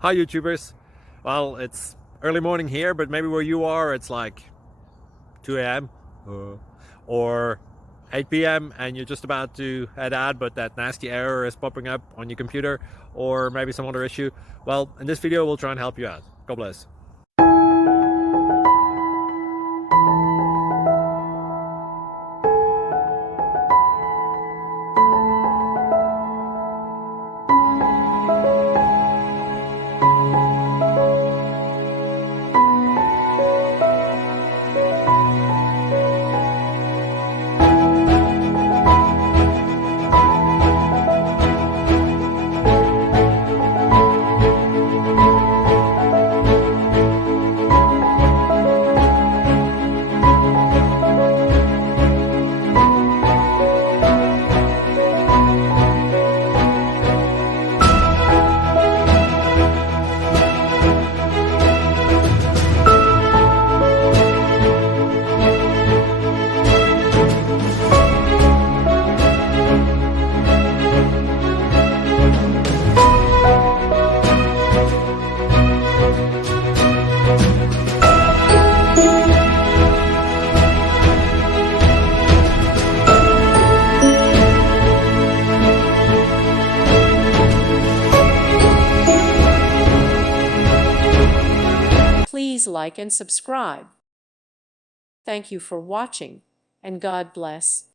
Hi YouTubers. Well, it's early morning here, but maybe where you are it's like 2 a.m. or 8 p.m. and you're just about to head out, but that nasty error is popping up on your computer, or maybe some other issue. Well, in this video we'll try and help you out. God bless. Please like and subscribe. Thank you for watching, and God bless.